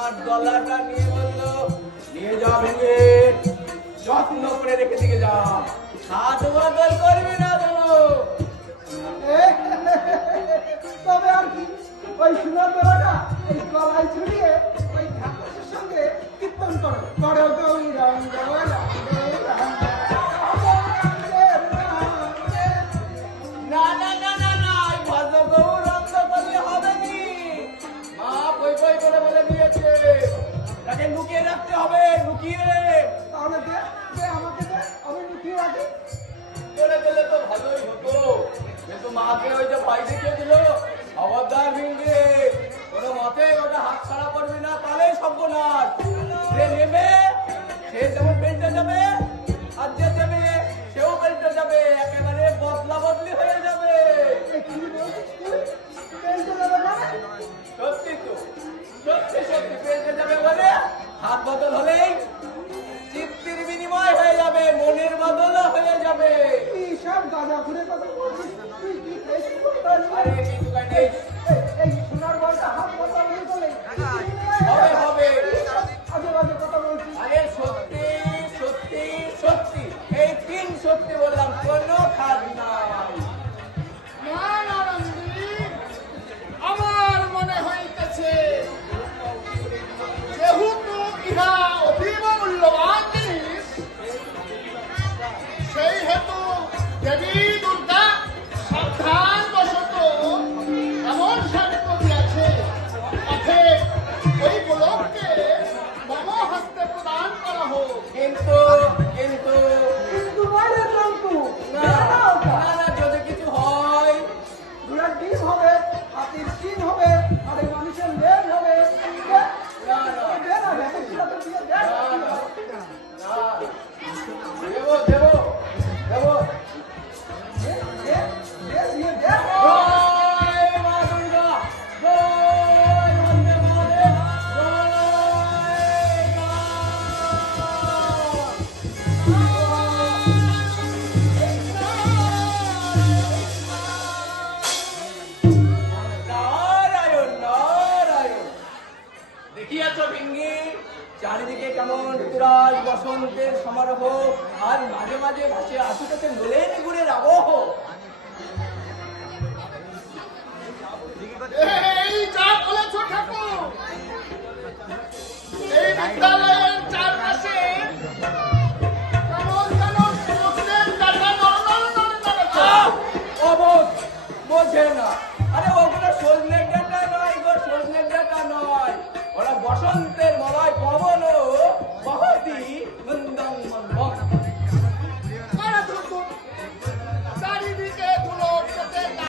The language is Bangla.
সোনার ডলারটা নিয়ে বললো, নিয়ে যা ভেঙে যত্ন করে রেখে দিকে যা, হাত বদল করবি না বলো। তবে আর কি, ওই সোনার ডলারটা এই গলায় ঝুলিয়ে ওই ঠাকুরের সঙ্গে কীর্তন করে করে গৌরাঙ্গ না না না না না, ভদ্র গৌরাঙ্গ করলে হবে নি। মা বই বই করে বলে দিয়েছে তাকে লুকিয়ে রাখতে হবে, লুকিয়ে। তাহলে দে আমাকে দে, আমি লুকিয়ে রাখি। করে দিলে তো ভালোই হতো, কিন্তু মাকে ওই যে ভয় দেখিয়ে দিল, খবরদার ভিঙ্গে কোনো মতে ওটা হাত ছাড়া করবি না, তাহলে সর্বনাশ। যে নেবে সে যেমন বেল্টে যাবে, আর যে দেবে সেও বেল্টে যাবে, একেবারে বদলা বদলি হয়ে যাবে। সত্যি তো, সত্যি সত্যি বেল্টে যাবে বলে হাত বদল হলেই চিত্তির বিনিময় হয়ে যাবে, মনের বদলও হয়ে যাবে। সব গাঁজা ঘুরে কথা বলছিস, তুই কি আরে কিছু নেই, এই সোনার বলটা হাত বদল করে হবে হবে। আজে বাজে কথা বলছিস। আরে সত্যি সত্যি সত্যি, এই তিন সত্যি বললাম, কোনো খাদ নাই। আমার মনে হইতেছে যেহেতু ইহা অতীব মূল্যবান জিনিস, সেই হেতু দেবী দুর্গা সাবধান বশত এমন শান্ত দিয়েছে, অথে ওই গোলককে মম হস্তে প্রদান করা হোক। কিন্তু কিন্তু কিন্তু বাইরে জন্তু না না না, যদি কিছু হয় ঘোড়ার ডিম হবে, হাতির সিং হবে, আর এই মানুষের লেজ হবে। না না দে না, ভ্যাকেন্সি তো দিয়ে দে। দেবো দেবো দেবো। দে, দে, দে, দিয়ে দে। জয় মা দুর্গা, জয় বন্দে মহাদেব, জয় মা। নারায়ণ নারায়ণ। দেখিয়াছ ভিঙ্গি, চারিদিকে কেমন ঋতুরাজ বসন্তের সমারোহ, আর মাঝে মাঝে ভাসে আসিতেছে নোলেন গুড়ের আবহ। এ